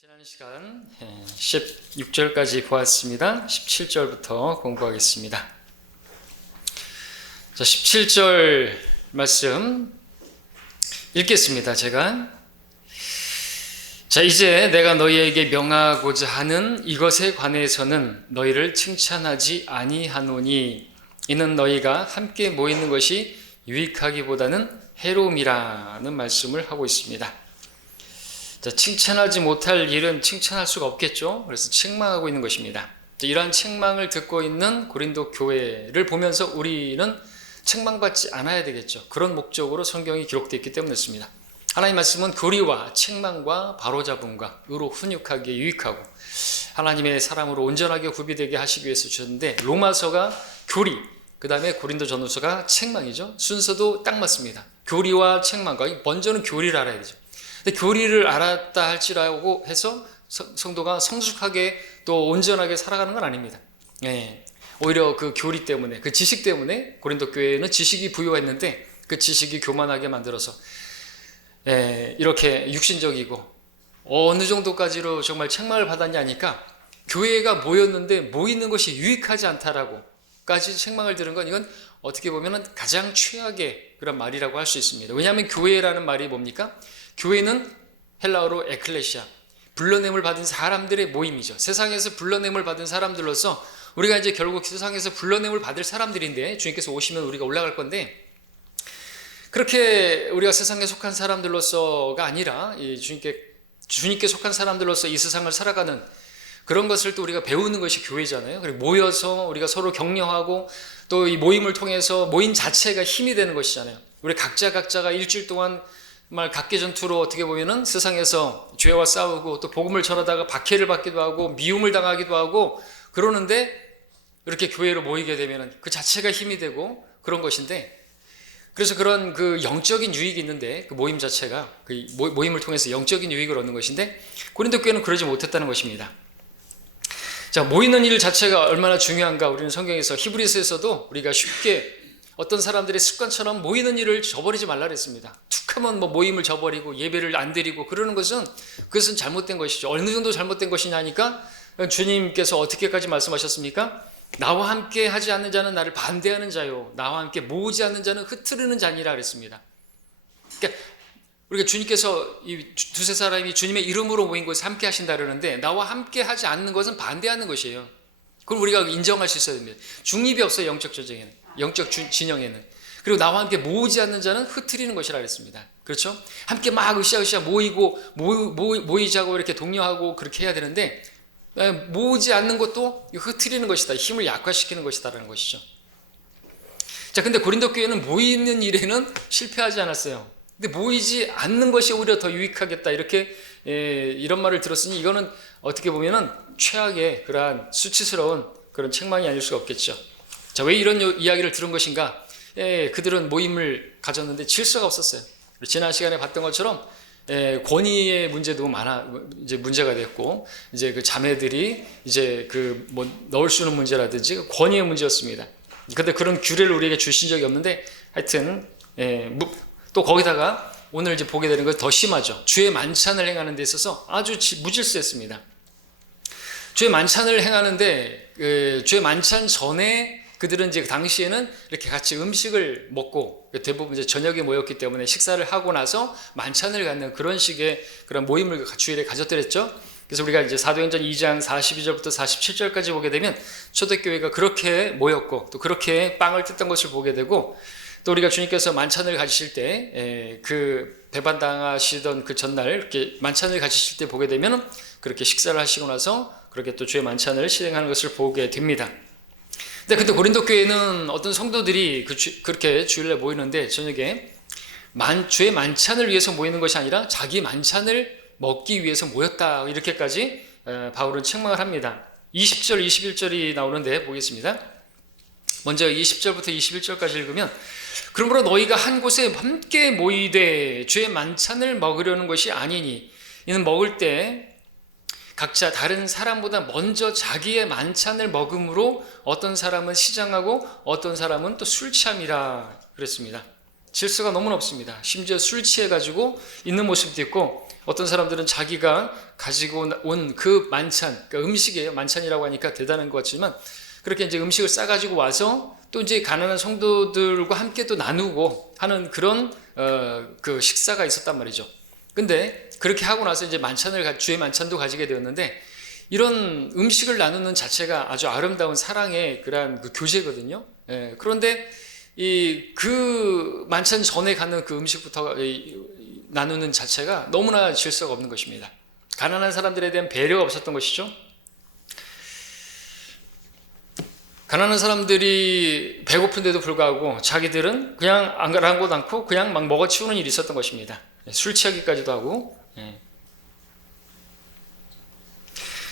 지난 시간 16절까지 보았습니다. 17절부터 공부하겠습니다. 자, 17절 말씀 읽겠습니다. 제가 자, 이제 내가 너희에게 명하고자 하는 이것에 관해서는 너희를 칭찬하지 아니하노니 이는 너희가 함께 모이는 것이 유익하기보다는 해로움이라는 말씀을 하고 있습니다. 자, 칭찬하지 못할 일은 칭찬할 수가 없겠죠. 그래서 책망하고 있는 것입니다. 이러한 책망을 듣고 있는 고린도 교회를 보면서 우리는 책망받지 않아야 되겠죠. 그런 목적으로 성경이 기록되어 있기 때문이었습니다. 하나님 말씀은 교리와 책망과 바로잡음과 의로 훈육하기에 유익하고 하나님의 사람으로 온전하게 구비되게 하시기 위해서 주셨는데, 로마서가 교리, 그 다음에 고린도전후서가 책망이죠. 순서도 딱 맞습니다. 교리와 책망과, 먼저는 교리를 알아야 되죠. 근데 교리를 알았다 할지라고 해서 성도가 성숙하게 또 온전하게 살아가는 건 아닙니다. 오히려 그 교리 때문에, 그 지식 때문에 고린도 교회는 지식이 부요했는데 그 지식이 교만하게 만들어서 이렇게 육신적이고 어느 정도까지로 정말 책망을 받았냐 하니까 교회가 모였는데 모이는 것이 유익하지 않다라고까지 책망을 들은 건, 이건 어떻게 보면 가장 최악의 그런 말이라고 할 수 있습니다. 왜냐하면 교회라는 말이 뭡니까? 교회는 헬라어로 에클레시아, 불러냄을 받은 사람들의 모임이죠. 세상에서 불러냄을 받은 사람들로서 우리가 이제 결국 세상에서 불러냄을 받을 사람들인데, 주님께서 오시면 우리가 올라갈 건데, 그렇게 우리가 세상에 속한 사람들로서가 아니라 주님께 속한 사람들로서 이 세상을 살아가는 그런 것을 또 우리가 배우는 것이 교회잖아요. 그리고 모여서 우리가 서로 격려하고 또 이 모임을 통해서 모임 자체가 힘이 되는 것이잖아요. 우리 각자가 일주일 동안 정말 각계 전투로 어떻게 보면은 세상에서 죄와 싸우고 또 복음을 전하다가 박해를 받기도 하고 미움을 당하기도 하고 그러는데, 이렇게 교회로 모이게 되면은 그 자체가 힘이 되고 그런 것인데, 그래서 그런 그 영적인 유익이 있는데, 그 모임 자체가 그 모임을 통해서 영적인 유익을 얻는 것인데, 고린도 교회는 그러지 못했다는 것입니다. 자, 모이는 일 자체가 얼마나 중요한가, 우리는 성경에서 히브리서에서도 우리가 쉽게 어떤 사람들의 습관처럼 모이는 일을 저버리지 말라 그랬습니다. 툭하면 모임을 저버리고 예배를 안 드리고 그러는 그것은 잘못된 것이죠. 어느 정도 잘못된 것이냐니까 주님께서 어떻게까지 말씀하셨습니까? 나와 함께 하지 않는 자는 나를 반대하는 자요, 나와 함께 모으지 않는 자는 흩트르는 자니라 그랬습니다. 그러니까 우리가 주님께서 이 두세 사람이 주님의 이름으로 모인 곳에 함께 하신다 그러는데, 나와 함께 하지 않는 것은 반대하는 것이에요. 그걸 우리가 인정할 수 있어야 됩니다. 중립이 없어요. 영적 전쟁에는, 영적 진영에는. 그리고 나와 함께 모으지 않는 자는 흩트리는 것이라 그랬습니다. 그렇죠? 함께 막 으쌰으쌰 모이자고 이렇게 독려하고 그렇게 해야 되는데, 모으지 않는 것도 흩트리는 것이다, 힘을 약화시키는 것이다라는 것이죠. 자, 근데 고린도 교회는 모이는 일에는 실패하지 않았어요. 근데 모이지 않는 것이 오히려 더 유익하겠다, 이렇게 이런 말을 들었으니 이거는 어떻게 보면은 최악의 그러한 수치스러운 그런 책망이 아닐 수가 없겠죠. 자, 왜 이런 이야기를 들은 것인가? 그들은 모임을 가졌는데 질서가 없었어요. 지난 시간에 봤던 것처럼 권위의 문제도 이제 문제가 됐고, 이제 그 자매들이 이제 넣을 수 있는 문제라든지 권위의 문제였습니다. 근데 그런 규례를 우리에게 주신 적이 없는데, 하여튼 또 거기다가 오늘 이제 보게 되는 것이 더 심하죠. 주의 만찬을 행하는 데 있어서 아주 무질서했습니다. 주의 만찬을 행하는데 주의 만찬 전에 그들은 이제 그 당시에는 이렇게 같이 음식을 먹고, 대부분 이제 저녁에 모였기 때문에 식사를 하고 나서 만찬을 갖는 그런 식의 그런 모임을 주일에 가졌더랬죠. 그래서 우리가 이제 사도행전 2장 42절부터 47절까지 보게 되면 초대교회가 그렇게 모였고 또 그렇게 빵을 뜯던 것을 보게 되고, 또 우리가 주님께서 만찬을 가지실 때 그 배반당하시던 그 전날 이렇게 만찬을 가지실 때 보게 되면 그렇게 식사를 하시고 나서 그렇게 또 주의 만찬을 실행하는 것을 보게 됩니다. 근데 고린도 교회는 어떤 성도들이 그렇게 주일에 모이는데 저녁에 주의 만찬을 위해서 모이는 것이 아니라 자기 만찬을 먹기 위해서 모였다, 이렇게까지 바울은 책망을 합니다. 20절 21절이 나오는데 보겠습니다. 먼저 20절부터 21절까지 읽으면, 그러므로 너희가 한 곳에 함께 모이되 주의 만찬을 먹으려는 것이 아니니 이는 먹을 때 각자 다른 사람보다 먼저 자기의 만찬을 먹음으로 어떤 사람은 시장하고 어떤 사람은 또 술 취함이라 그랬습니다. 질서가 너무나 없습니다. 심지어 술 취해가지고 있는 모습도 있고, 어떤 사람들은 자기가 가지고 온 그 만찬, 그러니까 음식이에요. 만찬이라고 하니까 대단한 것 같지만, 그렇게 이제 음식을 싸가지고 와서 또 이제 가난한 성도들과 함께 또 나누고 하는 그런 그 식사가 있었단 말이죠. 근데 그렇게 하고 나서 이제 주의 만찬도 가지게 되었는데, 이런 음식을 나누는 자체가 아주 아름다운 사랑의 그러한 그 교제거든요. 그런데 그 만찬 전에 가는 그 음식부터 나누는 자체가 너무나 질서가 없는 것입니다. 가난한 사람들에 대한 배려가 없었던 것이죠. 가난한 사람들이 배고픈데도 불구하고 자기들은 그냥 아랑곳 않고 그냥 막 먹어치우는 일이 있었던 것입니다. 술 취하기까지도 하고.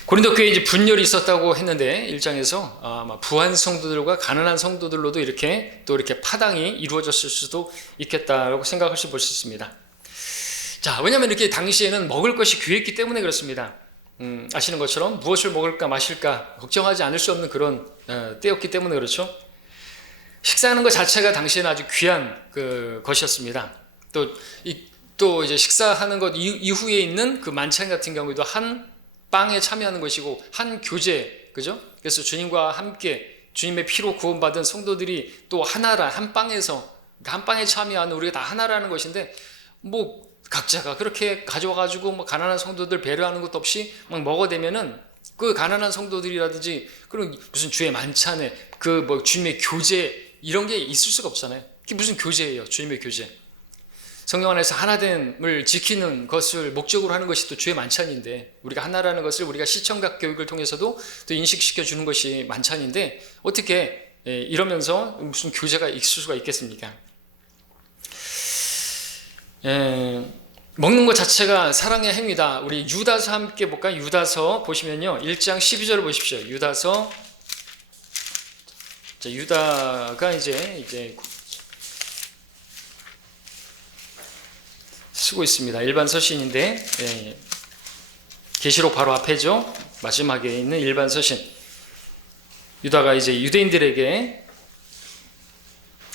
고린도 교회에 이제 분열이 있었다고 했는데 1장에서 아마 부한 성도들과 가난한 성도들로도 이렇게 또 이렇게 파당이 이루어졌을 수도 있겠다라고 볼 수 있습니다. 자, 왜냐하면 이렇게 당시에는 먹을 것이 귀했기 때문에 그렇습니다. 아시는 것처럼 무엇을 먹을까 마실까 걱정하지 않을 수 없는 그런 때였기 때문에 그렇죠. 식사하는 것 자체가 당시에는 아주 귀한 그 것이었습니다. 또 이제 식사하는 것 이후에 있는 그 만찬 같은 경우에도 한 빵에 참여하는 것이고 한 교제, 그죠? 그래서 주님과 함께 주님의 피로 구원받은 성도들이 또 하나라 한 빵에 참여하는 우리가 다 하나라는 것인데, 뭐 각자가 그렇게 가져와가지고 뭐 가난한 성도들 배려하는 것도 없이 막 먹어대면은 그 가난한 성도들이라든지 그런 무슨 주의 만찬에 그 뭐 주님의 교제 이런 게 있을 수가 없잖아요. 그게 무슨 교제예요? 주님의 교제. 성령 안에서 하나됨을 지키는 것을 목적으로 하는 것이 또 주의 만찬인데, 우리가 하나라는 것을 우리가 시청각 교육을 통해서도 또 인식시켜 주는 것이 만찬인데, 어떻게 이러면서 무슨 교제가 있을 수가 있겠습니까? 먹는 것 자체가 사랑의 행위다. 우리 유다서 함께 볼까요? 유다서 보시면요, 1장 12절을 보십시오. 유다서. 자, 유다가 이제 쓰고 있습니다. 일반 서신인데, 계시록 바로 앞에죠. 마지막에 있는 일반 서신. 유다가 이제 유대인들에게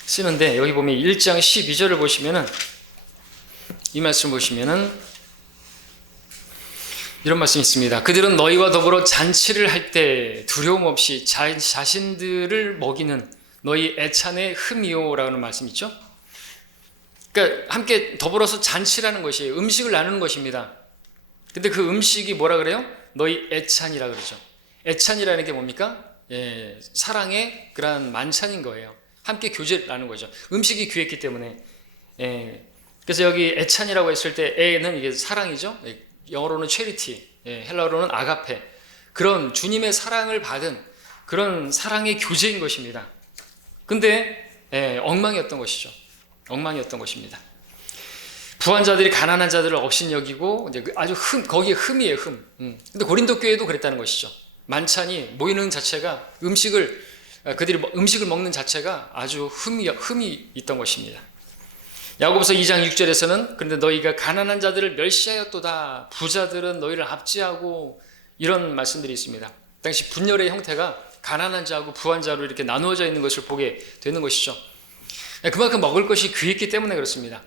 쓰는데, 여기 보면 1장 12절을 보시면은, 이 말씀 보시면은 이런 말씀이 있습니다. 그들은 너희와 더불어 잔치를 할 때 두려움 없이 자신들을 먹이는 너희 애찬의 흠이요 라는 말씀 있죠. 그러니까 함께 더불어서 잔치라는 것이 음식을 나누는 것입니다. 근데 그 음식이 뭐라 그래요? 너희 애찬이라 그러죠. 애찬이라는 게 뭡니까? 사랑의 그러한 만찬인 거예요. 함께 교제를 나누는 거죠. 음식이 귀했기 때문에. 그래서 여기 애찬이라고 했을 때 애는 이게 사랑이죠. 영어로는 체리티, 헬라어로는 아가페. 그런 주님의 사랑을 받은 그런 사랑의 교제인 것입니다. 근데 엉망이었던 것이죠. 엉망이었던 것입니다. 부한 자들이 가난한 자들을 업신여기고 이제 아주 거기에 흠이에요, 흠. 근데 고린도 교회도 그랬다는 것이죠. 만찬이 모이는 자체가 그들이 음식을 먹는 자체가 아주 흠이 있던 것입니다. 야고보서 2장 6절에서는 그런데 너희가 가난한 자들을 멸시하였도다. 부자들은 너희를 압제하고, 이런 말씀들이 있습니다. 당시 분열의 형태가 가난한 자하고 부한 자로 이렇게 나누어져 있는 것을 보게 되는 것이죠. 그만큼 먹을 것이 귀했기 때문에 그렇습니다.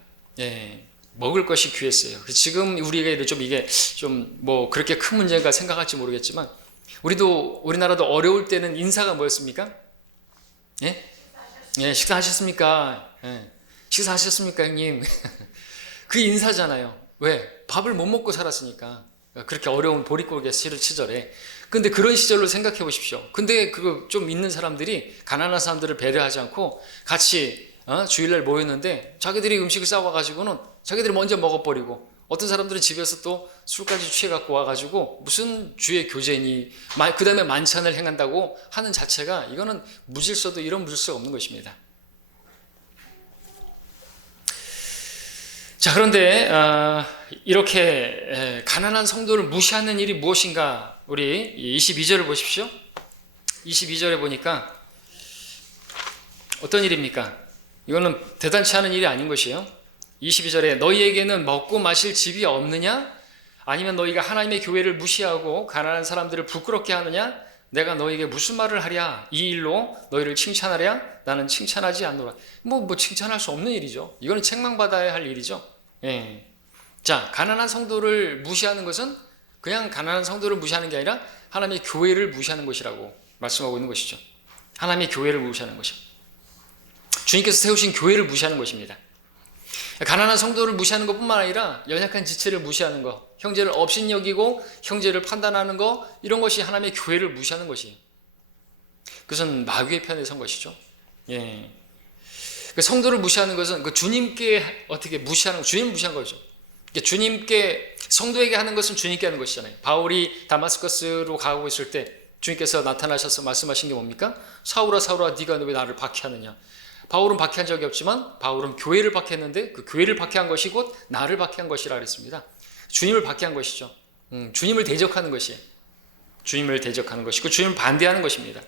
먹을 것이 귀했어요. 지금 우리에게 좀 이게 좀 뭐 그렇게 큰 문제인가 생각할지 모르겠지만, 우리나라도 어려울 때는 인사가 뭐였습니까? 식사하셨습니까? 식사하셨습니까, 형님? 그 인사잖아요. 왜? 밥을 못 먹고 살았으니까. 그렇게 어려운 보릿고개 시절에. 근데 그런 시절로 생각해 보십시오. 근데 그거 좀 있는 사람들이 가난한 사람들을 배려하지 않고 같이 주일날 모였는데 자기들이 음식을 싸와가지고는 자기들이 먼저 먹어버리고, 어떤 사람들은 집에서 또 술까지 취해갖고 와가지고 무슨 주의 교제니, 그 다음에 만찬을 행한다고 하는 자체가, 이거는 무질서도 이런 무질서가 없는 것입니다. 자, 그런데 이렇게 가난한 성도를 무시하는 일이 무엇인가? 우리 22절을 보십시오. 22절에 보니까 어떤 일입니까? 이거는 대단치 않은 일이 아닌 것이에요. 22절에 너희에게는 먹고 마실 집이 없느냐? 아니면 너희가 하나님의 교회를 무시하고 가난한 사람들을 부끄럽게 하느냐? 내가 너에게 무슨 말을 하랴? 이 일로 너희를 칭찬하랴? 나는 칭찬하지 않노라. 뭐 칭찬할 수 없는 일이죠. 이거는 책망받아야 할 일이죠. 예. 자, 가난한 성도를 무시하는 것은 그냥 가난한 성도를 무시하는 게 아니라 하나님의 교회를 무시하는 것이라고 말씀하고 있는 것이죠. 하나님의 교회를 무시하는 것이죠. 주님께서 세우신 교회를 무시하는 것입니다. 가난한 성도를 무시하는 것뿐만 아니라 연약한 지체를 무시하는 것, 형제를 업신여기고 형제를 판단하는 것, 이런 것이 하나님의 교회를 무시하는 것이에요. 그것은 마귀의 편에 선 것이죠. 예. 그 성도를 무시하는 것은 그 주님께 어떻게 무시하는 거, 주님 무시한 거죠. 주님께, 성도에게 하는 것은 주님께 하는 것이잖아요. 바울이 다마스커스로 가고 있을 때 주님께서 나타나셔서 말씀하신 게 뭡니까? 사울아 사울아 네가 왜 나를 박해하느냐. 바울은 박해한 적이 없지만 바울은 교회를 박해했는데 그 교회를 박해한 것이 곧 나를 박해한 것이라 그랬습니다. 주님을 박해한 것이죠. 주님을 대적하는 것이에요. 주님을 대적하는 것이고 주님을 반대하는 것입니다.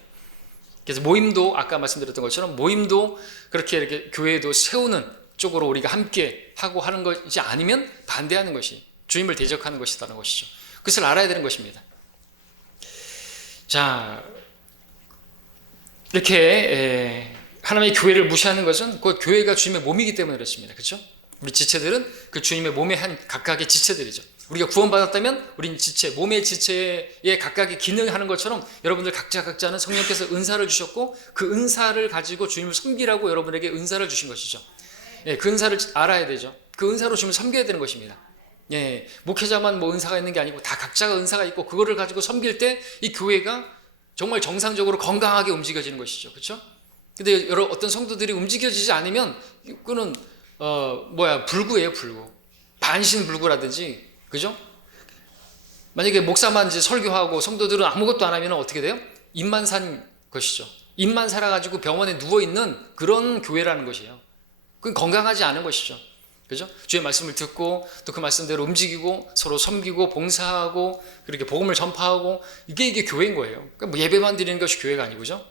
그래서 모임도 아까 말씀드렸던 것처럼 모임도 그렇게 이렇게 교회도 세우는 쪽으로 우리가 함께 하고 하는 것이 아니면 반대하는 것이 주님을 대적하는 것이라는 것이죠. 그것을 알아야 되는 것입니다. 자, 이렇게 하나님의 교회를 무시하는 것은 그 교회가 주님의 몸이기 때문에 그렇습니다. 그렇죠? 우리 지체들은 그 주님의 몸의 한 각각의 지체들이죠. 우리가 구원받았다면 우린 지체, 몸의 지체에 각각의 기능을 하는 것처럼 여러분들 각자는 성령께서 은사를 주셨고 그 은사를 가지고 주님을 섬기라고 여러분에게 은사를 주신 것이죠. 예, 그 은사를 알아야 되죠. 그 은사로 주님을 섬겨야 되는 것입니다. 예, 목회자만 뭐 은사가 있는 게 아니고 다 각자가 은사가 있고 그거를 가지고 섬길 때 이 교회가 정말 정상적으로 건강하게 움직여지는 것이죠. 그렇죠? 근데 어떤 성도들이 움직여지지 않으면 그거는 불구예요, 불구. 반신불구라든지, 그죠? 만약에 목사만 이제 설교하고 성도들은 아무것도 안 하면 어떻게 돼요? 입만 산 것이죠. 입만 살아가지고 병원에 누워있는 그런 교회라는 것이에요. 그건 건강하지 않은 것이죠. 그죠? 주의 말씀을 듣고 또 그 말씀대로 움직이고 서로 섬기고 봉사하고 그렇게 복음을 전파하고 이게 교회인 거예요. 그러니까 뭐 예배만 드리는 것이 교회가 아니고, 그죠?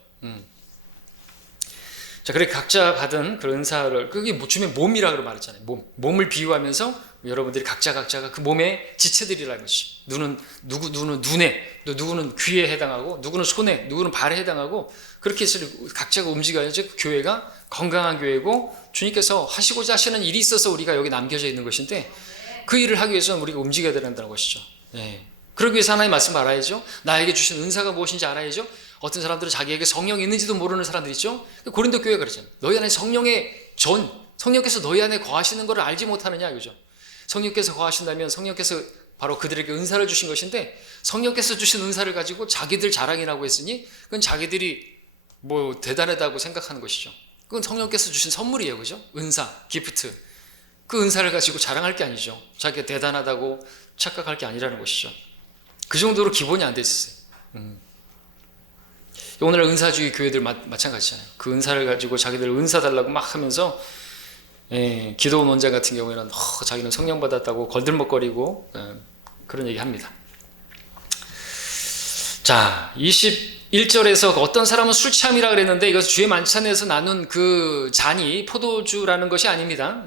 자, 그래 각자 받은 그 은사를, 그게 주님의 몸이라고 말했잖아요. 몸을 비유하면서 여러분들이 각자가 그 몸의 지체들이라는 것이. 누구는 눈에, 또 누구는 귀에 해당하고, 누구는 손에, 누구는 발에 해당하고, 그렇게 해서 각자가 움직여야지 교회가 건강한 교회고, 주님께서 하시고자 하시는 일이 있어서 우리가 여기 남겨져 있는 것인데, 그 일을 하기 위해서는 우리가 움직여야 된다는 것이죠. 예. 그러기 위해서 하나님 말씀 알아야죠. 나에게 주신 은사가 무엇인지 알아야죠. 어떤 사람들은 자기에게 성령이 있는지도 모르는 사람들 있죠. 고린도 교회가 그러잖아요. 너희 안에 성령께서 너희 안에 거하시는 것을 알지 못하느냐, 이거죠. 성령께서 거하신다면 성령께서 바로 그들에게 은사를 주신 것인데, 성령께서 주신 은사를 가지고 자기들 자랑이라고 했으니 그건 자기들이 뭐 대단하다고 생각하는 것이죠. 그건 성령께서 주신 선물이에요, 그죠? 은사, 기프트. 그 은사를 가지고 자랑할 게 아니죠. 자기가 대단하다고 착각할 게 아니라는 것이죠. 그 정도로 기본이 안 돼 있었어요. 오늘 은사주의 교회들 마찬가지잖아요. 그 은사를 가지고 자기들 은사 달라고 막 하면서, 기도원 원장 같은 경우에는 자기는 성령 받았다고 걸들먹거리고 그런 얘기 합니다. 자, 21절에서 어떤 사람은 술 취함이라 그랬는데 이것은 주의 만찬에서 나눈 그 잔이 포도주라는 것이 아닙니다.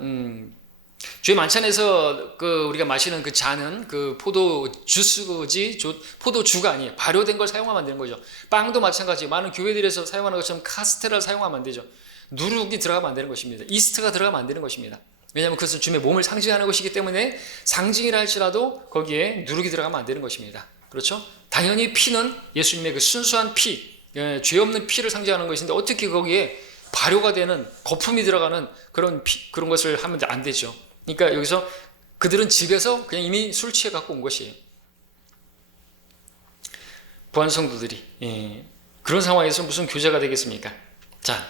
주의 만찬에서 우리가 마시는 그 잔은 그 포도 주스지, 포도주가 아니에요. 발효된 걸 사용하면 안 되는 거죠. 빵도 마찬가지. 많은 교회들에서 사용하는 것처럼 카스테라를 사용하면 안 되죠. 누룩이 들어가면 안 되는 것입니다. 이스트가 들어가면 안 되는 것입니다. 왜냐하면 그것은 주님의 몸을 상징하는 것이기 때문에 상징이라 할지라도 거기에 누룩이 들어가면 안 되는 것입니다. 그렇죠? 당연히 피는 예수님의 그 순수한 피, 죄 없는 피를 상징하는 것인데 어떻게 거기에 발효가 되는 거품이 들어가는 그런 것을 하면 안 되죠. 그러니까 여기서 그들은 집에서 그냥 이미 술 취해 갖고 온 것이에요. 부한 성도들이 그런 상황에서 무슨 교제가 되겠습니까? 자,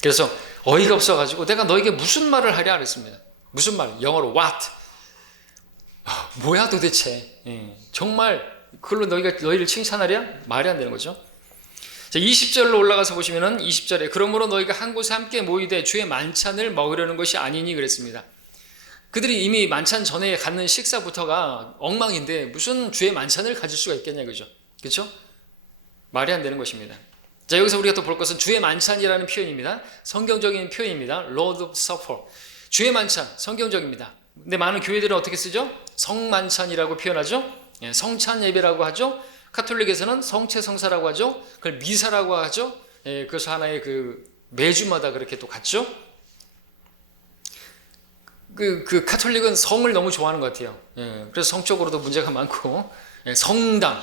그래서 어이가 없어가지고 내가 너에게 무슨 말을 하랴 그랬습니다. 무슨 말? 영어로 what? 뭐야 도대체? 정말 그걸로 너희를 칭찬하랴? 말이 안 되는 거죠. 자, 20절로 올라가서 보시면은 20절에 그러므로 너희가 한 곳에 함께 모이되 주의 만찬을 먹으려는 것이 아니니 그랬습니다. 그들이 이미 만찬 전에 갖는 식사부터가 엉망인데 무슨 주의 만찬을 가질 수가 있겠냐, 그죠? 그렇죠? 말이 안 되는 것입니다. 자, 여기서 우리가 또 볼 것은 주의 만찬이라는 표현입니다. 성경적인 표현입니다. Lord of Supper. 주의 만찬, 성경적입니다. 근데 많은 교회들은 어떻게 쓰죠? 성만찬이라고 표현하죠. 성찬 예배라고 하죠. 카톨릭에서는 성체 성사라고 하죠. 그걸 미사라고 하죠. 그것이 하나의 매주마다 그렇게 또 같죠. 카톨릭은 성을 너무 좋아하는 것 같아요. 그래서 성적으로도 문제가 많고, 성당,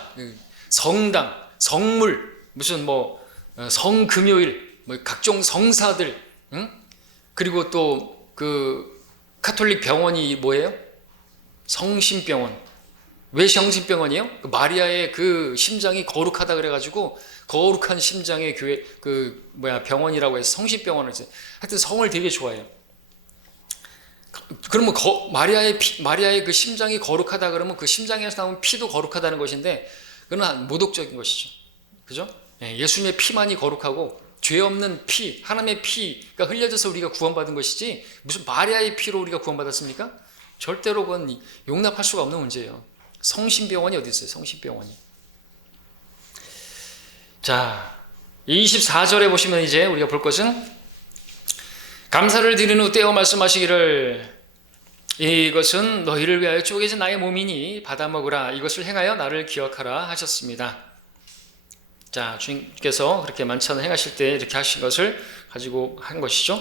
성물, 무슨 성금요일, 각종 성사들, 그리고 또 카톨릭 병원이 뭐예요? 성심병원. 왜 성심병원이에요? 마리아의 심장이 거룩하다 그래가지고 거룩한 심장의 교회 병원이라고 해서 성심병원을 했어요. 하여튼 성을 되게 좋아해요. 그러면 마리아의 그 심장이 거룩하다 그러면 그 심장에서 나온 피도 거룩하다는 것인데 그건 모독적인 것이죠. 그죠? 예수님의 피만이 거룩하고 죄 없는 피, 하나님의 피가 흘려져서 우리가 구원받은 것이지 무슨 마리아의 피로 우리가 구원받았습니까? 절대로 그건 용납할 수가 없는 문제예요. 성심병원이 어디 있어요? 성심병원이. 자, 24절에 보시면 이제 우리가 볼 것은 감사를 드린 후 떼어 말씀하시기를 이것은 너희를 위하여 쪼개진 나의 몸이니 받아 먹으라. 이것을 행하여 나를 기억하라 하셨습니다. 자, 주님께서 그렇게 만찬을 행하실 때 이렇게 하신 것을 가지고 한 것이죠.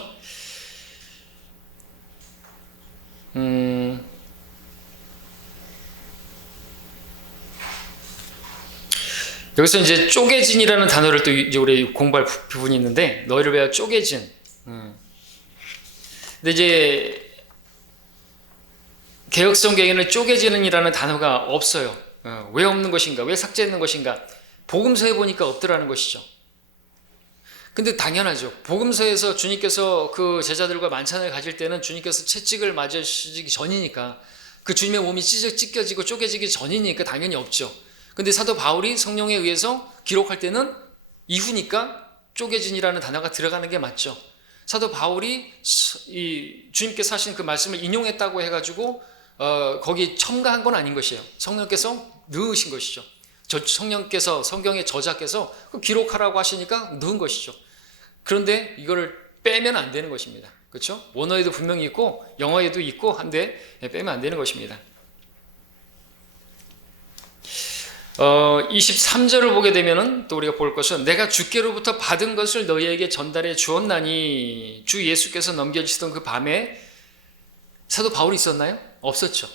여기서 이제 쪼개진이라는 단어를 또 이제 우리 공부할 부분이 있는데 너희를 위하여 쪼개진. 근데 이제 개역성경에는 쪼개지는이라는 단어가 없어요. 왜 없는 것인가? 왜 삭제했는 것인가? 복음서에 보니까 없더라는 것이죠. 근데 당연하죠. 복음서에서 주님께서 그 제자들과 만찬을 가질 때는 주님께서 채찍을 맞으시기 전이니까 그 주님의 몸이 찢겨지고 쪼개지기 전이니까 당연히 없죠. 근데 사도 바울이 성령에 의해서 기록할 때는 이후니까 쪼개진이라는 단어가 들어가는 게 맞죠. 사도 바울이 주님께서 하신 그 말씀을 인용했다고 해가지고 거기 첨가한 건 아닌 것이에요. 성령께서 넣으신 것이죠. 성령께서, 성경의 저자께서 기록하라고 하시니까 넣은 것이죠. 그런데 이거를 빼면 안 되는 것입니다. 그렇죠? 원어에도 분명히 있고 영어에도 있고 한데 빼면 안 되는 것입니다. 23절을 보게 되면은 또 우리가 볼 것은 내가 주께로부터 받은 것을 너희에게 전달해 주었나니 주 예수께서 넘겨주시던 그 밤에 사도 바울이 있었나요? 없었죠.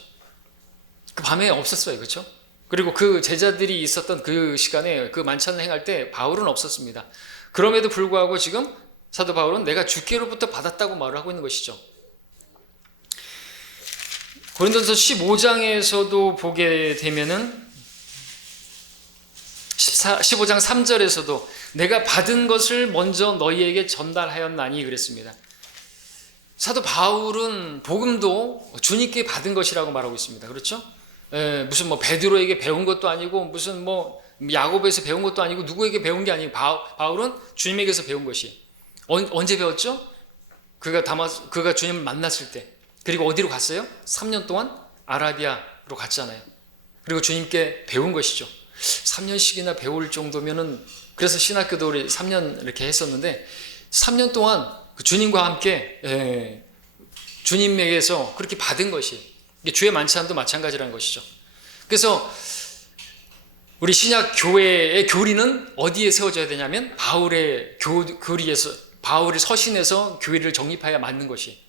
그 밤에 없었어요. 그렇죠? 그리고 그 제자들이 있었던 그 시간에 그 만찬을 행할 때 바울은 없었습니다. 그럼에도 불구하고 지금 사도 바울은 내가 주께로부터 받았다고 말을 하고 있는 것이죠. 고린도서 15장에서도 보게 되면은 15장 3절에서도 내가 받은 것을 먼저 너희에게 전달하였나니 그랬습니다. 사도 바울은 복음도 주님께 받은 것이라고 말하고 있습니다. 그렇죠? 무슨 베드로에게 배운 것도 아니고 무슨 야고보에서 배운 것도 아니고 누구에게 배운 게 아니고 바울은 주님에게서 배운 것이 언제 배웠죠? 그가 주님을 만났을 때. 그리고 어디로 갔어요? 3년 동안 아라비아로 갔잖아요. 그리고 주님께 배운 것이죠. 3년씩이나 배울 정도면은 그래서 신학교도 우리 3년 이렇게 했었는데 3년 동안 주님과 함께 주님에게서 그렇게 받은 것이 주의 만찬도 마찬가지라는 것이죠. 그래서 우리 신약 교회의 교리는 어디에 세워져야 되냐면 바울의 교리에서 바울의 서신에서 교회를 정립해야 맞는 것이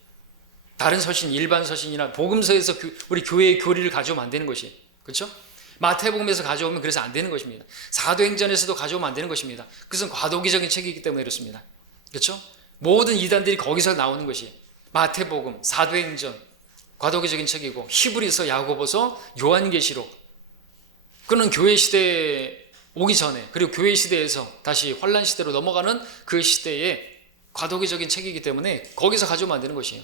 다른 서신 일반 서신이나 복음서에서 우리 교회의 교리를 가져오면 안 되는 것이 그렇죠? 마태복음에서 가져오면 그래서 안 되는 것입니다. 사도행전에서도 가져오면 안 되는 것입니다. 그것은 과도기적인 책이기 때문에 그렇습니다. 그렇죠? 모든 이단들이 거기서 나오는 것이 마태복음, 사도행전 과도기적인 책이고 히브리서, 야고보서, 요한계시록 그는 교회 시대에 오기 전에 그리고 교회 시대에서 다시 환란 시대로 넘어가는 그 시대에 과도기적인 책이기 때문에 거기서 가져오면 안 되는 것이에요.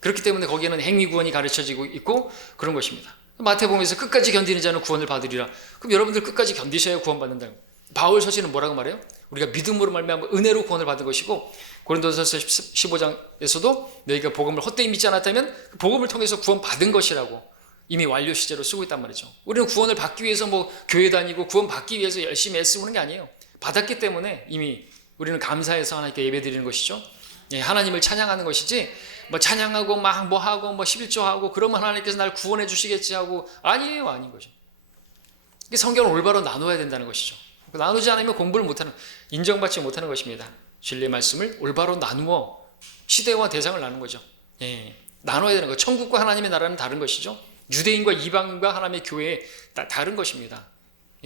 그렇기 때문에 거기에는 행위구원이 가르쳐지고 있고 그런 것입니다. 마태복음에서 끝까지 견디는 자는 구원을 받으리라. 그럼 여러분들 끝까지 견디셔야 구원받는다. 바울 서신은 뭐라고 말해요? 우리가 믿음으로 말미암아 은혜로 구원을 받은 것이고 고린도전서 15장에서도 너희가 복음을 헛되이 믿지 않았다면 그 복음을 통해서 구원받은 것이라고 이미 완료 시제로 쓰고 있단 말이죠. 우리는 구원을 받기 위해서 교회 다니고 구원 받기 위해서 열심히 애쓰는 게 아니에요. 받았기 때문에 이미 우리는 감사해서 하나님께 예배드리는 것이죠. 하나님을 찬양하는 것이지 찬양하고 하고 11조하고 그러면 하나님께서 날 구원해 주시겠지 하고 아니에요. 아닌 거죠. 이게 성경을 올바로 나눠야 된다는 것이죠. 나누지 않으면 공부를 못하는, 인정받지 못하는 것입니다. 진리의 말씀을 올바로 나누어 시대와 대상을 나누는 거죠. 예, 나눠야 되는 거. 천국과 하나님의 나라는 다른 것이죠. 유대인과 이방인과 하나님의 교회 다른 것입니다.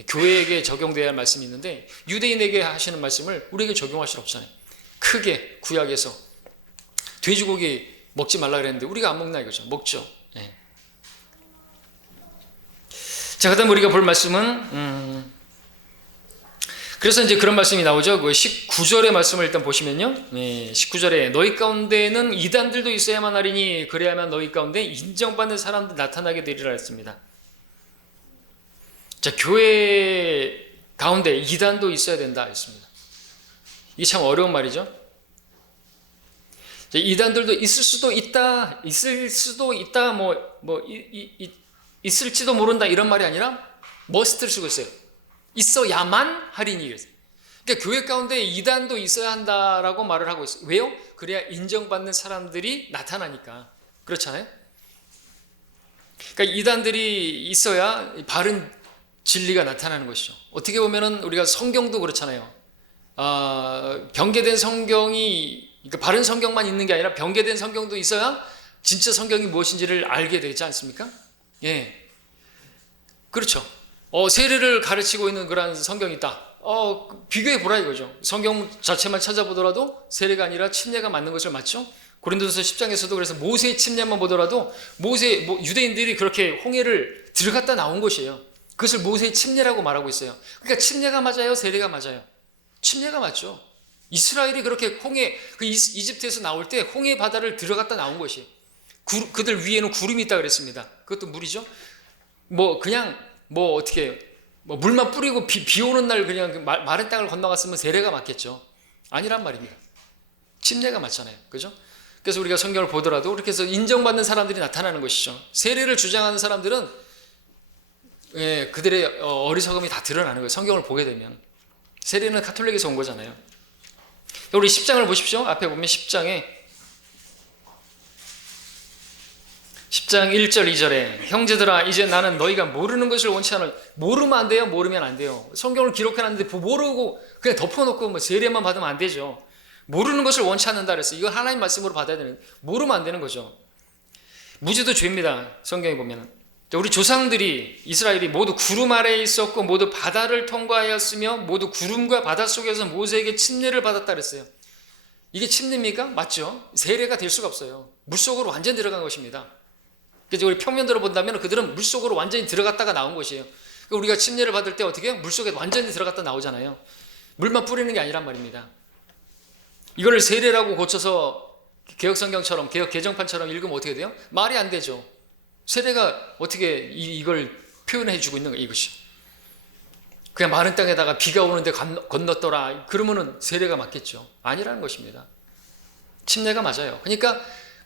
교회에게 적용돼야 할 말씀이 있는데 유대인에게 하시는 말씀을 우리에게 적용할 수 없잖아요. 크게 구약에서 돼지고기 먹지 말라 그랬는데 우리가 안 먹나 이거죠. 먹죠. 예. 자, 그다음 우리가 볼 말씀은 그래서 이제 그런 말씀이 나오죠. 그 19절의 말씀을 일단 보시면요. 19절에 너희 가운데는 이단들도 있어야만 하리니 그래야만 너희 가운데 인정받는 사람들 나타나게 되리라 했습니다. 자, 교회 가운데 이단도 있어야 된다 했습니다. 이게 참 어려운 말이죠. 자, 이단들도 있을 수도 있다, 있을지도 모른다 이런 말이 아니라 must를 쓰고 있어요. 있어야만 하리니. 그러니까 교회 가운데 이단도 있어야 한다라고 말을 하고 있어요. 왜요? 그래야 인정받는 사람들이 나타나니까. 그렇잖아요. 그러니까 이단들이 있어야 바른 진리가 나타나는 것이죠. 어떻게 보면은 우리가 성경도 그렇잖아요. 변개된 성경이, 그러니까 바른 성경만 있는 게 아니라 변개된 성경도 있어야 진짜 성경이 무엇인지를 알게 되지 않습니까? 예, 그렇죠. 세례를 가르치고 있는 그런 성경이 있다. 비교해 보라 이거죠. 성경 자체만 찾아보더라도 세례가 아니라 침례가 맞는 것을 맞죠? 고린도전서 10장에서도 그래서 모세의 침례만 보더라도 유대인들이 그렇게 홍해를 들어갔다 나온 것이에요. 그것을 모세의 침례라고 말하고 있어요. 그러니까 침례가 맞아요? 세례가 맞아요? 침례가 맞죠. 이스라엘이 그렇게 이집트에서 나올 때 홍해 바다를 들어갔다 나온 것이, 그들 위에는 구름이 있다 그랬습니다. 그것도 물이죠. 물만 뿌리고 비 오는 날 그냥 마른 땅을 건너갔으면 세례가 맞겠죠. 아니란 말입니다. 침례가 맞잖아요. 그죠? 그래서 우리가 성경을 보더라도 그렇게 해서 인정받는 사람들이 나타나는 것이죠. 세례를 주장하는 사람들은 그들의 어리석음이 다 드러나는 거예요. 성경을 보게 되면. 세례는 가톨릭에서 온 거잖아요. 우리 10장을 보십시오. 앞에 보면 10장 1절 2절에 형제들아 이제 나는 너희가 모르는 것을 원치 않을. 모르면 안 돼요. 모르면 안 돼요. 성경을 기록해놨는데 모르고 그냥 덮어놓고 세례만 받으면 안 되죠. 모르는 것을 원치 않는다 그랬어요. 이거 하나님 말씀으로 받아야 되는, 모르면 안 되는 거죠. 무지도 죄입니다. 성경에 보면 우리 조상들이, 이스라엘이 모두 구름 아래에 있었고 모두 바다를 통과하였으며 모두 구름과 바다 속에서 모세에게 침례를 받았다 그랬어요. 이게 침례입니까? 맞죠. 세례가 될 수가 없어요. 물속으로 완전히 들어간 것입니다. 그래서 우리 평면도로 본다면 그들은 물속으로 완전히 들어갔다가 나온 것이에요. 우리가 침례를 받을 때 어떻게 해요? 물속에 완전히 들어갔다 나오잖아요. 물만 뿌리는 게 아니란 말입니다. 이걸 세례라고 고쳐서 개혁성경처럼, 개혁 개정판처럼 읽으면 어떻게 돼요? 말이 안 되죠. 세례가 어떻게 이걸 표현해 주고 있는 거예요, 이것이. 그냥 마른 땅에다가 비가 오는데 건넜더라. 그러면은 세례가 맞겠죠. 아니라는 것입니다. 침례가 맞아요. 그러니까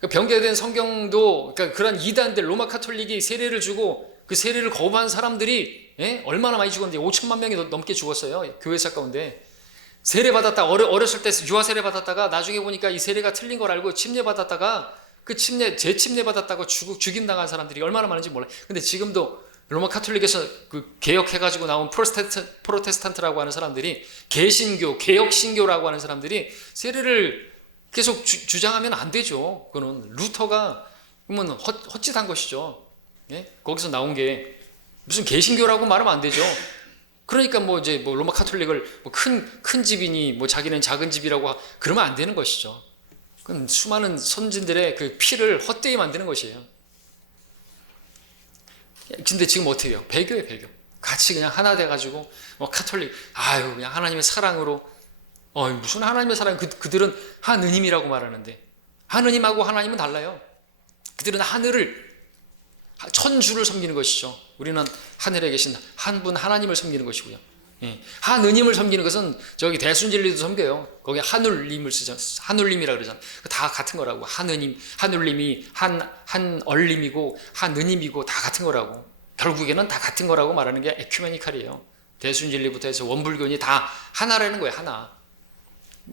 변개된 성경도, 그러니까 그런 이단들, 로마 카톨릭이 세례를 주고 그 세례를 거부한 사람들이 얼마나 많이 죽었는데 5천만 명이 넘게 죽었어요. 교회사 가운데. 세례 받았다, 어렸을 때 유아 세례 받았다가 나중에 보니까 이 세례가 틀린 걸 알고 침례 받았다가 그 재침례 받았다고 죽임 당한 사람들이 얼마나 많은지 몰라요. 근데 지금도 로마 카톨릭에서 그 개혁해가지고 나온 프로테스탄트라고 하는 사람들이, 개신교, 개혁신교라고 하는 사람들이 세례를 계속 주장하면 안 되죠. 그거는 루터가 그러면 헛짓한 것이죠. 예? 거기서 나온 게 무슨 개신교라고 말하면 안 되죠. 그러니까 로마 카톨릭을 큰 집이니 자기는 작은 집이라고 그러면 안 되는 것이죠. 그건 수많은 선진들의 그 피를 헛되이 만드는 것이에요. 근데 지금 어떻게 해요? 배교예요, 배교. 같이 그냥 하나 돼가지고 카톨릭, 그냥 하나님의 사랑으로. 무슨 하나님의 사랑? 그들은 하느님이라고 말하는데 하느님하고 하나님은 달라요. 그들은 천주를 섬기는 것이죠. 우리는 하늘에 계신 한 분 하나님을 섬기는 것이고요. 하느님을 섬기는 것은 저기 대순진리도 섬겨요. 거기 하늘님을 쓰죠. 하늘님이라 그러잖아요. 다 같은 거라고. 하느님, 하늘님이 한 얼림이고 하느님이고 다 같은 거라고. 결국에는 다 같은 거라고 말하는 게 에큐메니칼이에요. 대순진리부터 해서 원불교니 다 하나라는 거예요.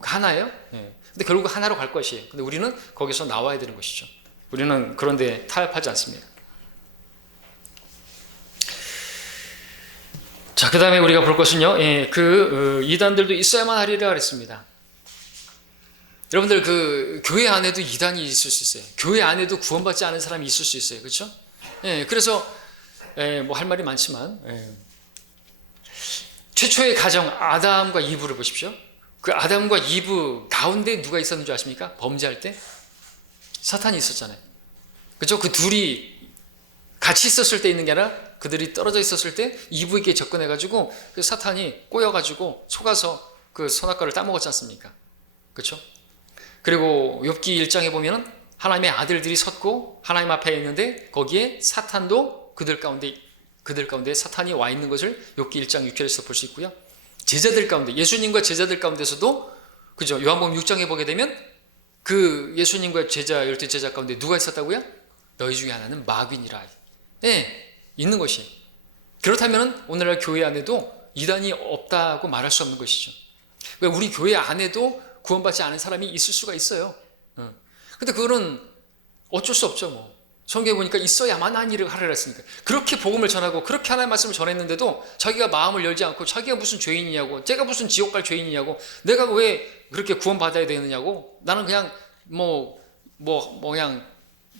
하나예요? 근데 결국 하나로 갈 것이에요. 근데 우리는 거기서 나와야 되는 것이죠. 우리는 그런데 타협하지 않습니다. 자, 그 다음에 우리가 볼 것은요, 이단들도 있어야만 하리라 그랬습니다. 여러분들 그 교회 안에도 이단이 있을 수 있어요. 교회 안에도 구원받지 않은 사람이 있을 수 있어요. 그렇죠? 그래서 뭐 할 말이 많지만 최초의 가정 아담과 이브를 보십시오. 그 아담과 이브 가운데 누가 있었는 줄 아십니까? 범죄할 때 사탄이 있었잖아요. 그렇죠? 그 둘이 같이 있었을 때 있는 게 아니라 그들이 떨어져 있었을 때 이브에게 접근해가지고 그 사탄이 꼬여가지고 속아서 그 선악과를 따먹었지 않습니까? 그렇죠? 그리고 욥기 1장에 보면은 하나님의 아들들이 섰고 하나님 앞에 있는데 거기에 사탄도 그들 가운데 사탄이 와 있는 것을 욥기 1장 6절에서 볼 수 있고요. 제자들 가운데 예수님과 제자들 가운데서도 그죠? 요한복음 6장에 보게 되면 그 예수님과 제자 12제자 가운데 누가 있었다고요? 너희 중에 하나는 마귀니라. 있는 것이. 그렇다면 오늘날 교회 안에도 이단이 없다고 말할 수 없는 것이죠. 우리 교회 안에도 구원받지 않은 사람이 있을 수가 있어요. 근데 그거는 어쩔 수 없죠. 뭐 성경에 보니까 있어야만 한 일을 하라 했으니까. 그렇게 복음을 전하고 그렇게 하나님의 말씀을 전했는데도 자기가 마음을 열지 않고 자기가 무슨 죄인이냐고, 제가 무슨 지옥 갈 죄인이냐고, 내가 왜 그렇게 구원받아야 되느냐고, 나는 그냥 그냥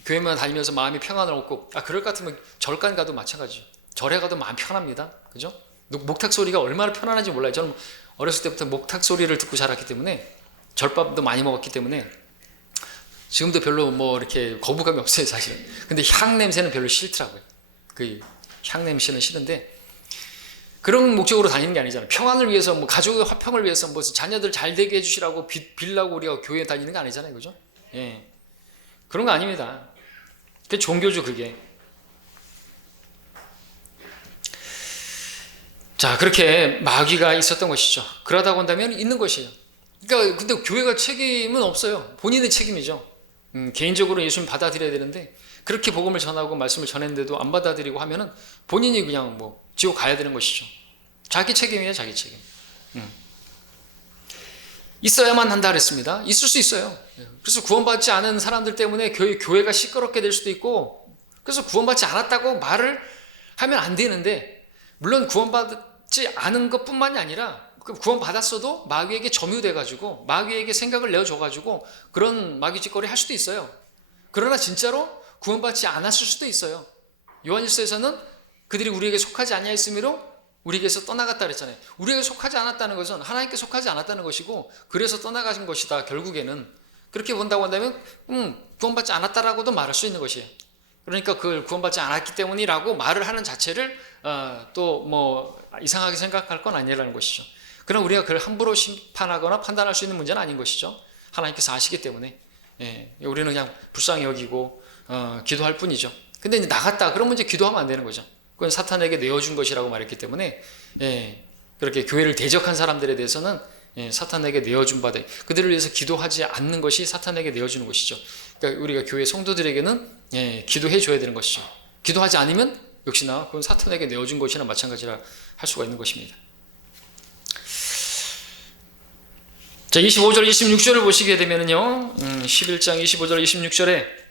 교회만 다니면서 마음이 평안을 얻고, 그럴 것 같으면 절간 가도 마찬가지죠. 절에 가도 마음 편합니다. 그죠? 목탁 소리가 얼마나 편안한지 몰라요. 저는 어렸을 때부터 목탁 소리를 듣고 자랐기 때문에, 절밥도 많이 먹었기 때문에 지금도 별로 뭐 이렇게 거부감이 없어요, 사실은. 근데 향 냄새는 별로 싫더라고요. 그 향 냄새는 싫은데 그런 목적으로 다니는 게 아니잖아요. 평안을 위해서, 뭐 가족의 화평을 위해서, 뭐 자녀들 잘 되게 해주시라고 빌라고 우리가 교회에 다니는 거 아니잖아요, 그죠? 그런 거 아닙니다. 그게 종교죠, 그게. 자, 그렇게 마귀가 있었던 것이죠. 그러다 본다면 있는 것이에요. 그러니까 근데 교회가 책임은 없어요. 본인의 책임이죠. 개인적으로 예수님 받아들여야 되는데 그렇게 복음을 전하고 말씀을 전했는데도 안 받아들이고 하면은 본인이 그냥 뭐 지옥 가야 되는 것이죠. 자기 책임이에요, 자기 책임. 있어야만 한다 그랬습니다. 있을 수 있어요. 그래서 구원받지 않은 사람들 때문에 교회가 시끄럽게 될 수도 있고, 그래서 구원받지 않았다고 말을 하면 안 되는데, 물론 구원받지 않은 것뿐만이 아니라 구원받았어도 마귀에게 점유돼가지고 마귀에게 생각을 내어줘가지고 그런 마귀짓거리 할 수도 있어요. 그러나 진짜로 구원받지 않았을 수도 있어요. 요한일서에서는 그들이 우리에게 속하지 아니하였으므로 우리에게서 떠나갔다 그랬잖아요. 우리에게 속하지 않았다는 것은 하나님께 속하지 않았다는 것이고, 그래서 떠나가신 것이다. 결국에는 그렇게 본다고 한다면 구원받지 않았다라고도 말할 수 있는 것이에요. 그러니까 그걸 구원받지 않았기 때문이라고 말을 하는 자체를 또 뭐 이상하게 생각할 건 아니라는 것이죠. 그럼 우리가 그걸 함부로 심판하거나 판단할 수 있는 문제는 아닌 것이죠. 하나님께서 아시기 때문에 우리는 그냥 불쌍히 여기고 기도할 뿐이죠. 근데 이제 나갔다 그러면 이제 기도하면 안 되는 거죠. 그건 사탄에게 내어준 것이라고 말했기 때문에 그렇게 교회를 대적한 사람들에 대해서는 사탄에게 내어준 바다, 그들을 위해서 기도하지 않는 것이 사탄에게 내어주는 것이죠. 그러니까 우리가 교회 성도들에게는 기도해 줘야 되는 것이죠. 기도하지 않으면 역시나 그건 사탄에게 내어준 것이나 마찬가지라 할 수가 있는 것입니다. 자, 25절 26절을 보시게 되면요, 11장 25절 26절에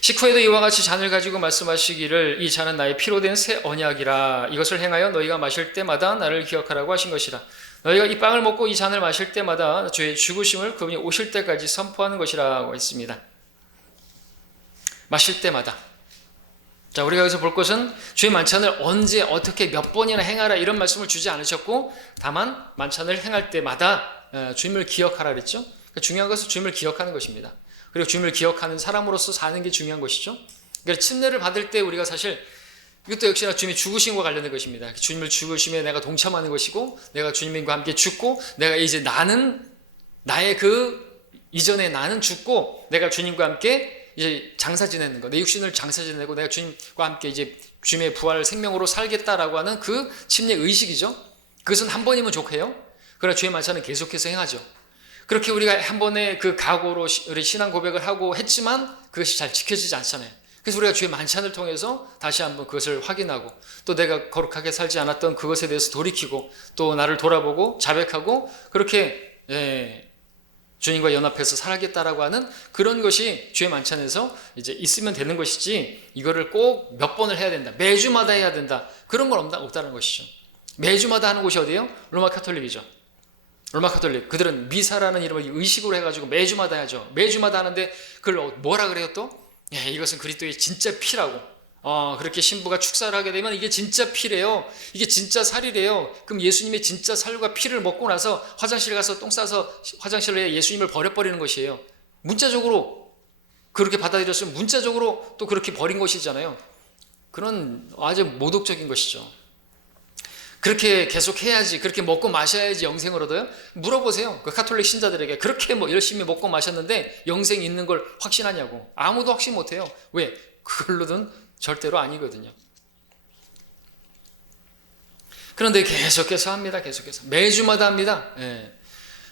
식후에도 이와 같이 잔을 가지고 말씀하시기를 이 잔은 나의 피로 된 새 언약이라. 이것을 행하여 너희가 마실 때마다 나를 기억하라고 하신 것이라. 너희가 이 빵을 먹고 이 잔을 마실 때마다 주의 죽으심을 그분이 오실 때까지 선포하는 것이라고 했습니다. 마실 때마다. 자, 우리가 여기서 볼 것은 주의 만찬을 언제 어떻게 몇 번이나 행하라 이런 말씀을 주지 않으셨고, 다만 만찬을 행할 때마다 주님을 기억하라 그랬죠. 그러니까 중요한 것은 주님을 기억하는 것입니다. 그리고 주님을 기억하는 사람으로서 사는 게 중요한 것이죠. 그러니까 침례를 받을 때 우리가 사실 이것도 역시나 주님의 죽으심과 관련된 것입니다. 주님을 죽으심에 내가 동참하는 것이고, 내가 주님과 함께 죽고, 내가 이제 나의 그 이전에 나는 죽고, 내가 주님과 함께 이제 장사 지내는 것, 내 육신을 장사 지내고 내가 주님과 함께 이제 주님의 부활 생명으로 살겠다라고 하는 그 침례 의식이죠. 그것은 한 번이면 좋고요. 그러나 주의 만찬은 계속해서 행하죠. 그렇게 우리가 한 번에 그 각오로 우리 신앙 고백을 하고 했지만 그것이 잘 지켜지지 않잖아요. 그래서 우리가 주의 만찬을 통해서 다시 한번 그것을 확인하고, 또 내가 거룩하게 살지 않았던 그것에 대해서 돌이키고, 또 나를 돌아보고 자백하고, 그렇게 주님과 연합해서 살겠다라고 하는 그런 것이 주의 만찬에서 이제 있으면 되는 것이지, 이거를 꼭 몇 번을 해야 된다, 매주마다 해야 된다, 그런 건 없다는 것이죠. 매주마다 하는 곳이 어디예요? 로마 카톨릭이죠. 로마 카톨릭. 그들은 미사라는 이름을 의식으로 해가지고 매주마다 하죠. 매주마다 하는데 그걸 뭐라 그래요 또? 예, 이것은 그리스도의 진짜 피라고. 그렇게 신부가 축사를 하게 되면 이게 진짜 피래요. 이게 진짜 살이래요. 그럼 예수님의 진짜 살과 피를 먹고 나서 화장실에 가서 똥 싸서 화장실에 예수님을 버려버리는 것이에요. 문자적으로 그렇게 받아들였으면 문자적으로 또 그렇게 버린 것이잖아요. 그런 아주 모독적인 것이죠. 그렇게 계속 해야지, 그렇게 먹고 마셔야지 영생을 얻어요? 물어보세요. 그 카톨릭 신자들에게. 그렇게 열심히 먹고 마셨는데 영생이 있는 걸 확신하냐고. 아무도 확신 못해요. 왜? 그걸로는 절대로 아니거든요. 그런데 계속해서 합니다. 계속해서. 매주마다 합니다. 예.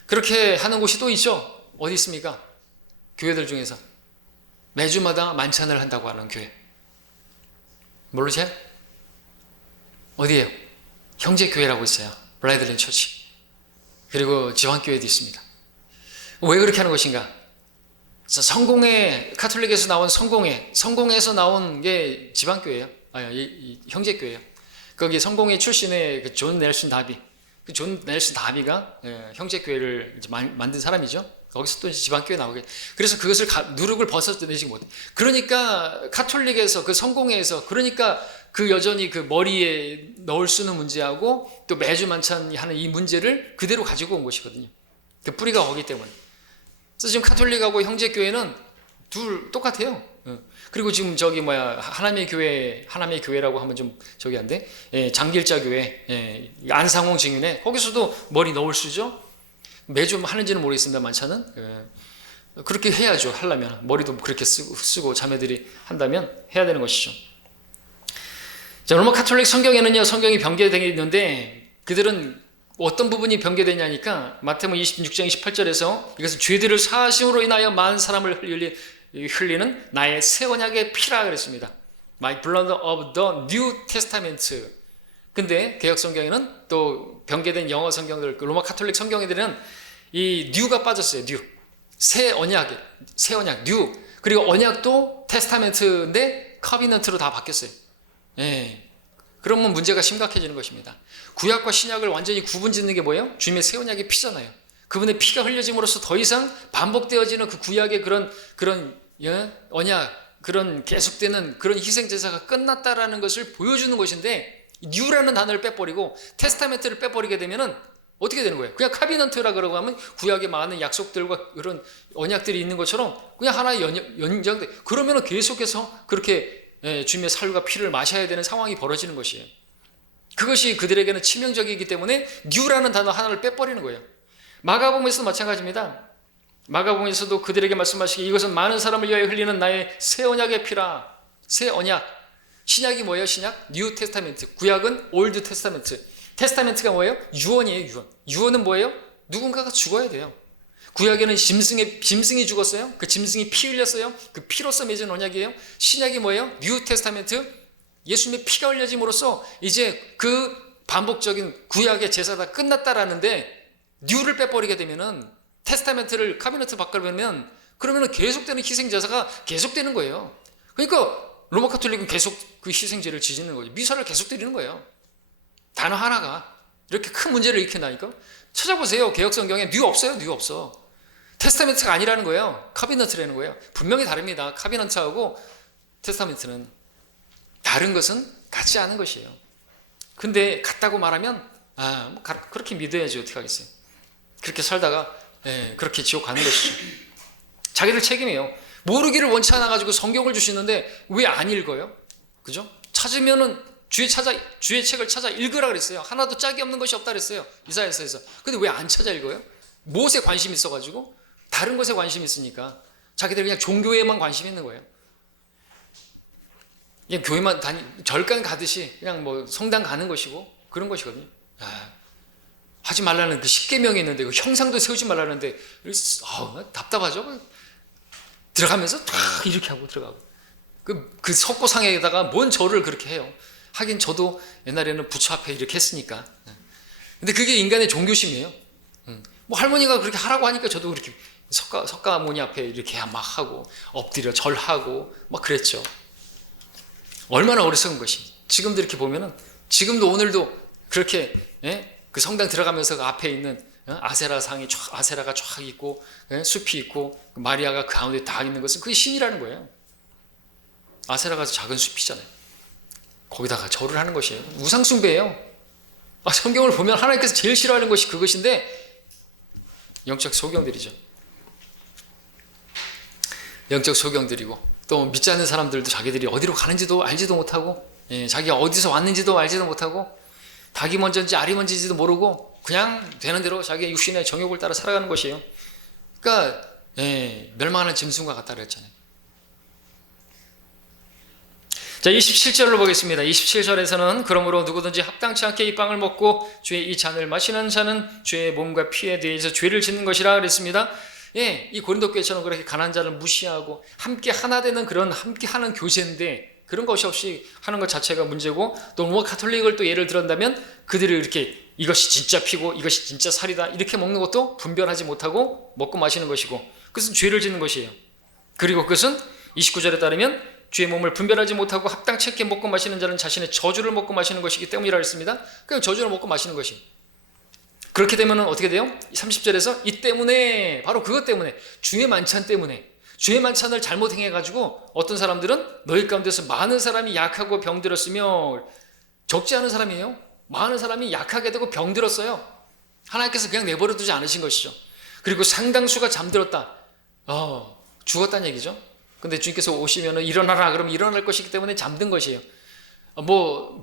그렇게 하는 곳이 또 있죠. 어디 있습니까? 교회들 중에서. 매주마다 만찬을 한다고 하는 교회. 모르세요? 어디예요? 형제교회라고 있어요. 브라이들린 처치. 그리고 지방교회도 있습니다. 왜 그렇게 하는 것인가? 성공회, 카톨릭에서 나온 성공회에서 나온 게 지방교회예요. 이 형제교회예요. 거기 성공회 출신의 그 존 넬슨 다비. 그 존 넬슨 다비가 형제교회를 이제 만든 사람이죠. 거기서 또 지방교회 나오게. 그래서 그것을 누룩을 벗어내지 못해. 그러니까 카톨릭에서 그 성공회에서 그러니까 그 여전히 그 머리에 넣을 수 있는 문제하고 또 매주 만찬하는 이 문제를 그대로 가지고 온 것이거든요. 그 뿌리가 거기 때문에. 그래서 지금 카톨릭하고 형제교회는 둘 똑같아요. 그리고 지금 하나님의 교회라고 하면 좀 저기 안 돼? 장길자 교회, 안상홍 증인회 거기서도 머리 넣을 수죠. 매주 하는지는 모르겠습니다. 만찬은 그렇게 해야죠. 하려면 머리도 그렇게 쓰고 자매들이 한다면 해야 되는 것이죠. 자, 로마 카톨릭 성경에는요, 성경이 변개되어 있는데 그들은 어떤 부분이 변개되냐니까 마태복음 26장 28절에서 이것은 죄들을 사하심으로 인하여 많은 사람을 흘리는 나의 새 언약의 피라 그랬습니다. My blood of the New Testament. 근데 개혁 성경에는 또 변개된 영어 성경들, 로마 카톨릭 성경에들은 이 new가 빠졌어요. new. 새 언약, new. 그리고 언약도 테스타멘트인데 커비넌트로 다 바뀌었어요. 예. 그러면 문제가 심각해지는 것입니다. 구약과 신약을 완전히 구분짓는 게 뭐예요? 주님의 새 언약의 피잖아요. 그분의 피가 흘려짐으로써 더 이상 반복되어지는 그 구약의 그런 언약, 그런 계속되는 그런 희생 제사가 끝났다라는 것을 보여주는 것인데 뉴라는 단어를 빼버리고 테스타멘트를 빼버리게 되면은 어떻게 되는 거예요? 그냥 카비넌트라 그러고 하면 구약의 많은 약속들과 그런 언약들이 있는 것처럼 그냥 하나의 연장돼. 그러면은 계속해서 그렇게 주님의 살과 피를 마셔야 되는 상황이 벌어지는 것이에요. 그것이 그들에게는 치명적이기 때문에 뉴라는 단어 하나를 빼버리는 거예요. 마가복음에서도 마찬가지입니다. 마가복음에서도 그들에게 말씀하시기 이것은 많은 사람을 위하여 흘리는 나의 새 언약의 피라. 새 언약. 신약이 뭐예요? 신약? 뉴 테스타멘트. 구약은 올드 테스타멘트. 테스타멘트가 뭐예요? 유언이에요. 유언. 유언은 뭐예요? 누군가가 죽어야 돼요. 구약에는 짐승이 죽었어요. 그 짐승이 피 흘렸어요. 그 피로서 맺은 언약이에요. 신약이 뭐예요? 뉴 테스타멘트. 예수님의 피가 흘려짐으로써 이제 그 반복적인 구약의 제사가 끝났다라는데 뉴를 빼버리게 되면은 테스타멘트를 카비너트 바꿔버리면 그러면은 계속되는 희생 제사가 계속되는 거예요. 그러니까 로마 카톨릭은 계속 그 희생제를 지지는 거죠. 미사를 계속 드리는 거예요. 단어 하나가 이렇게 큰 문제를 일으킨다니까. 찾아보세요. 개혁 성경에 뉴 없어요. 뉴 없어. 테스타멘트가 아니라는 거예요. 카비너트라는 거예요. 분명히 다릅니다. 카비너트하고 테스타멘트는 다른 것은 같지 않은 것이에요. 근데 같다고 말하면 그렇게 믿어야지 어떻게 하겠어요. 그렇게 살다가 그렇게 지옥 가는 것이죠. 자기들 책임이에요. 모르기를 원치 않아 가지고 성경을 주시는데 왜 안 읽어요? 그죠? 찾으면은 주의 책을 찾아 읽으라 그랬어요. 하나도 짝이 없는 것이 없다 그랬어요. 이사야서에서. 근데 왜 안 찾아 읽어요? 무엇에 관심이 있어 가지고 다른 것에 관심이 있으니까 자기들 그냥 종교에만 관심이 있는 거예요. 그냥 교회만 절간 가듯이 그냥 뭐 성당 가는 것이고 그런 것이거든요. 하지 말라는 그 10계명이 있는데 그 형상도 세우지 말라는데 답답하죠. 들어가면서 탁 이렇게 하고 들어가고 그 석고상에다가 뭔 절을 그렇게 해요. 하긴 저도 옛날에는 부처 앞에 이렇게 했으니까. 근데 그게 인간의 종교심이에요. 뭐 할머니가 그렇게 하라고 하니까 저도 그렇게 석가모니 앞에 이렇게 막 하고 엎드려 절하고 막 그랬죠. 얼마나 어리석은 것이. 지금도 이렇게 보면은 지금도 오늘도 그렇게 그 성당 들어가면서 그 앞에 있는 아세라가 쫙 있고 숲이 있고 마리아가 그 가운데 다 있는 것은 그게 신이라는 거예요. 아세라가 작은 숲이잖아요. 거기다가 절을 하는 것이에요. 우상 숭배예요. 성경을 보면 하나님께서 제일 싫어하는 것이 그것인데 영적 소경들이죠. 영적 소경들이고 또 믿지 않는 사람들도 자기들이 어디로 가는지도 알지도 못하고 자기가 어디서 왔는지도 알지도 못하고 닭이 먼저인지 알이 먼저인지도 모르고 그냥 되는 대로 자기의 육신의 정욕을 따라 살아가는 것이에요. 그러니까 멸망하는 짐승과 같다 그랬잖아요. 자, 27절로 보겠습니다. 27절에서는 그러므로 누구든지 합당치 않게 이 빵을 먹고 주의 이 잔을 마시는 자는 주의 몸과 피에 대해서 죄를 짓는 것이라 그랬습니다. 이 고린도 교회처럼 그렇게 가난한 자를 무시하고 함께 하나 되는 그런 함께 하는 교제인데 그런 것이 없이 하는 것 자체가 문제고, 또 로마 가톨릭을 또 예를 들었다면 그들이 이렇게 이것이 진짜 피고 이것이 진짜 살이다 이렇게 먹는 것도 분별하지 못하고 먹고 마시는 것이고, 그것은 죄를 짓는 것이에요. 그리고 그것은 29절에 따르면 주의 몸을 분별하지 못하고 합당치 않게 먹고 마시는 자는 자신의 저주를 먹고 마시는 것이기 때문이라 했습니다. 그냥 저주를 먹고 마시는 것이. 그렇게 되면 어떻게 돼요? 30절에서 이 때문에, 바로 그것 때문에, 주의 만찬 때문에, 주의 만찬을 잘못 행해가지고 어떤 사람들은 너희 가운데서 많은 사람이 약하고 병들었으며, 적지 않은 사람이에요. 많은 사람이 약하게 되고 병들었어요. 하나님께서 그냥 내버려 두지 않으신 것이죠. 그리고 상당수가 잠들었다. 죽었다는 얘기죠. 근데 주님께서 오시면 일어나라 그러면 일어날 것이기 때문에 잠든 것이에요.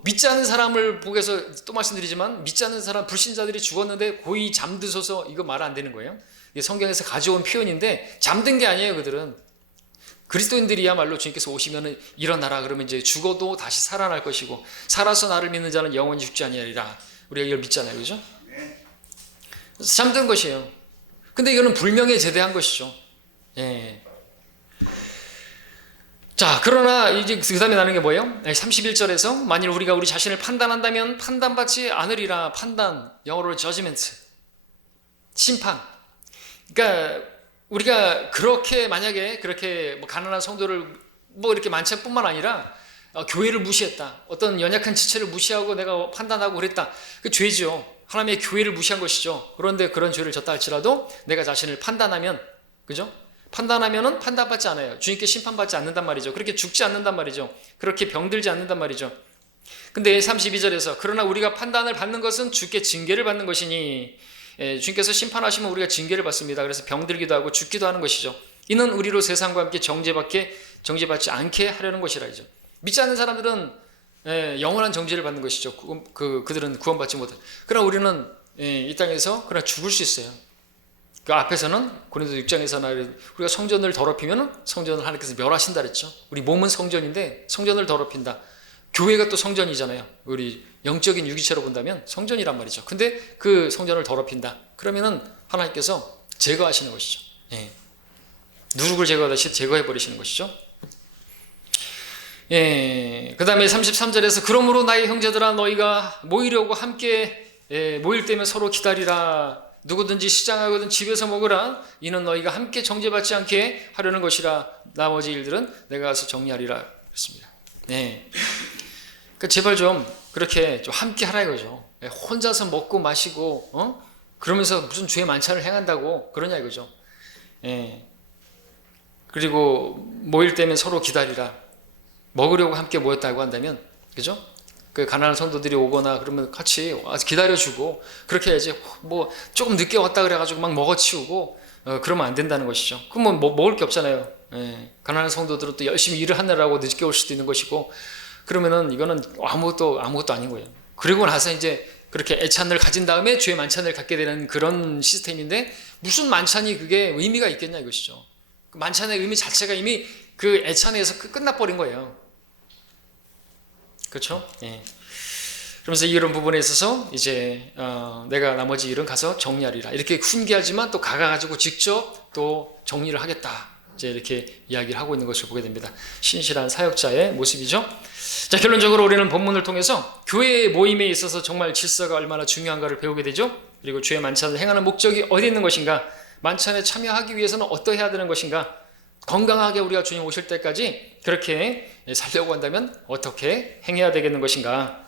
믿지 않는 사람을 보고서 또 말씀드리지만, 믿지 않는 사람, 불신자들이 죽었는데 고이 잠드소서, 이거 말 안 되는 거예요. 이게 성경에서 가져온 표현인데 잠든 게 아니에요. 그들은 그리스도인들이야말로 주님께서 오시면 일어나라 그러면 이제 죽어도 다시 살아날 것이고, 살아서 나를 믿는 자는 영원히 죽지 아니하리라, 우리가 이걸 믿잖아요. 그죠? 그래서 잠든 것이에요. 근데 이거는 불명예 제대한 것이죠. 자, 그러나 이제 그 다음에 나는 게 뭐예요? 31절에서 만일 우리가 우리 자신을 판단한다면 판단받지 않으리라. 판단, 영어로 judgment, 심판. 그러니까 우리가 그렇게 만약에 그렇게 가난한 성도를 이렇게 만찬뿐만 아니라 교회를 무시했다, 어떤 연약한 지체를 무시하고 내가 판단하고 그랬다, 그 죄죠. 하나님의 교회를 무시한 것이죠. 그런데 그런 죄를 졌다 할지라도 내가 자신을 판단하면, 그죠? 판단하면은 판단받지 않아요. 주님께 심판받지 않는단 말이죠. 그렇게 죽지 않는단 말이죠. 그렇게 병들지 않는단 말이죠. 근데 32절에서 그러나 우리가 판단을 받는 것은 주께 징계를 받는 것이니, 주님께서 심판하시면 우리가 징계를 받습니다. 그래서 병들기도 하고 죽기도 하는 것이죠. 이는 우리로 세상과 함께 정죄받지 않게 하려는 것이라 이죠. 믿지 않는 사람들은 영원한 정죄를 받는 것이죠. 그들은 구원받지 못해. 그러나 우리는 이 땅에서 그러나 죽을 수 있어요. 그 앞에서는 고린도 6장에서나 우리가 성전을 더럽히면 성전을 하나님께서 멸하신다 그랬죠. 우리 몸은 성전인데 성전을 더럽힌다. 교회가 또 성전이잖아요. 우리 영적인 유기체로 본다면 성전이란 말이죠. 근데 그 성전을 더럽힌다. 그러면은 하나님께서 제거하시는 것이죠. 누룩을 제거하듯이 제거해버리시는 것이죠. 그 다음에 33절에서 그러므로 나의 형제들아 너희가 모이려고 함께 모일 때면 서로 기다리라. 누구든지 시장하거든 집에서 먹으라. 이는 너희가 함께 정죄받지 않게 하려는 것이라. 나머지 일들은 내가 가서 정리하리라 그랬습니다. 그러니까 제발 좀 그렇게 좀 함께 하라 이거죠. 혼자서 먹고 마시고 그러면서 무슨 죄 만찬을 행한다고 그러냐 이거죠. 그리고 모일 때면 서로 기다리라. 먹으려고 함께 모였다고 한다면, 그죠? 그 가난한 성도들이 오거나 그러면 같이 기다려주고 그렇게 해야지. 조금 늦게 왔다 그래가지고 막 먹어치우고 그러면 안 된다는 것이죠. 그럼 먹을 게 없잖아요. 가난한 성도들은 또 열심히 일을 하느라고 늦게 올 수도 있는 것이고, 그러면은 이거는 아무것도 아닌 거예요. 그리고 나서 이제 그렇게 애찬을 가진 다음에 주의 만찬을 갖게 되는 그런 시스템인데, 무슨 만찬이 그게 의미가 있겠냐 이것이죠. 그 만찬의 의미 자체가 이미 그 애찬에서 끝나버린 거예요. 그렇죠? 그러면서 이런 부분에 있어서 이제 내가 나머지 일은 가서 정리하리라. 이렇게 훈계하지만 또 가가지고 직접 또 정리를 하겠다. 이제 이렇게 이야기를 하고 있는 것을 보게 됩니다. 신실한 사역자의 모습이죠. 자, 결론적으로 우리는 본문을 통해서 교회의 모임에 있어서 정말 질서가 얼마나 중요한가를 배우게 되죠. 그리고 주의 만찬을 행하는 목적이 어디 있는 것인가, 만찬에 참여하기 위해서는 어떠해야 되는 것인가, 건강하게 우리가 주님 오실 때까지 그렇게 살려고 한다면 어떻게 행해야 되겠는 것인가,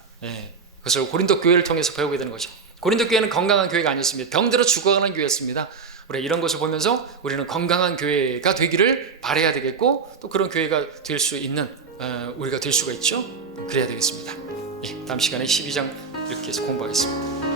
그것을 고린도 교회를 통해서 배우게 되는 거죠. 고린도 교회는 건강한 교회가 아니었습니다. 병들어 죽어가는 교회였습니다. 우리가 이런 것을 보면서 우리는 건강한 교회가 되기를 바라야 되겠고, 또 그런 교회가 될 수 있는 우리가 될 수가 있죠. 그래야 되겠습니다. 다음 시간에 12장 이렇게 해서 공부하겠습니다.